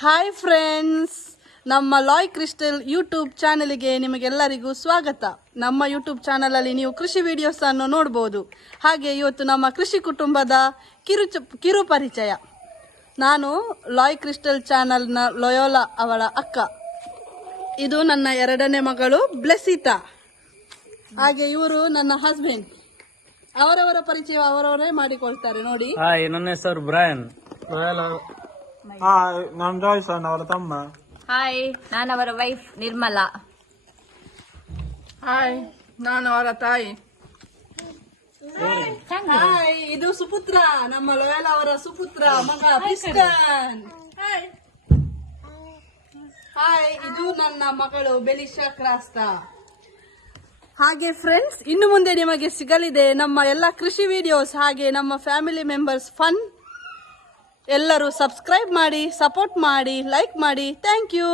Hi friends, ನಮ್ಮ Loy crystal YouTube ಚಾನೆಲ್ಗೆ ನಿಮಗೆಲ್ಲರಿಗೂ ಸ್ವಾಗತ. ನಮ್ಮ ಯೂಟ್ಯೂಬ್ ಚಾನಲಲ್ಲಿ ನೀವು ಕೃಷಿ ವಿಡಿಯೋಸ್ ಅನ್ನು ನೋಡಬಹುದು. ಹಾಗೆ ಇವತ್ತು ನಮ್ಮ ಕೃಷಿ ಕುಟುಂಬದ ಕಿರು ಪರಿಚಯ. ನಾನು ಲಾಯ್ ಕ್ರಿಸ್ಟಲ್ ಚಾನಲ್ನ ಲೊಯೋಲಾ ಅವಳ ಅಕ್ಕ. ಇದು ನನ್ನ ಎರಡನೇ ಮಗಳು ಬ್ಲೆಸಿತಾ. ಹಾಗೆ ಇವರು ನನ್ನ ಹಸ್ಬೆಂಡ್. ಅವರವರ ಪರಿಚಯ ಅವರವರೇ ಮಾಡಿಕೊಳ್ತಾರೆ ನೋಡಿ. ನನ್ನ ಹೆಸರು ಬ್ರಯನ್. ನಾನು ಜಾಯ್ಸನ್ ಅವರ ತಮ್ಮ. ಹಾಯ್, ನಾನು ಅವರ ವೈಫ್ ನಿರ್ಮಲಾ. ಹಾಯ್, ನಾನು ಅವರ ತಾಯಿ. ಹಾಯ್, ಇದು ಸುಪುತ್ರ, ನಮ್ಮ ಲೊಯಲ್ ಅವರ ಸುಪುತ್ರ ಮಗ ಪಿಸ್ಟನ್. ಹಾಯ್, ಇದು ನನ್ನ ಮಗಳು ಬೆಲಿಶಾ ಕ್ರಾಸ್ತಾ. ಹಾಗೆ ಫ್ರೆಂಡ್ಸ್, ಇನ್ನು ಮುಂದೆ ನಿಮಗೆ ಸಿಗಲಿದೆ ನಮ್ಮ ಎಲ್ಲ ಕೃಷಿ ವಿಡಿಯೋಸ್, ಹಾಗೆ ನಮ್ಮ ಫ್ಯಾಮಿಲಿ ಮೆಂಬರ್ಸ್ ಫನ್. ಎಲ್ಲರೂ ಸಬ್ಸ್ಕ್ರೈಬ್ ಮಾಡಿ, ಸಪೋರ್ಟ್ ಮಾಡಿ, ಲೈಕ್ ಮಾಡಿ. Thank you.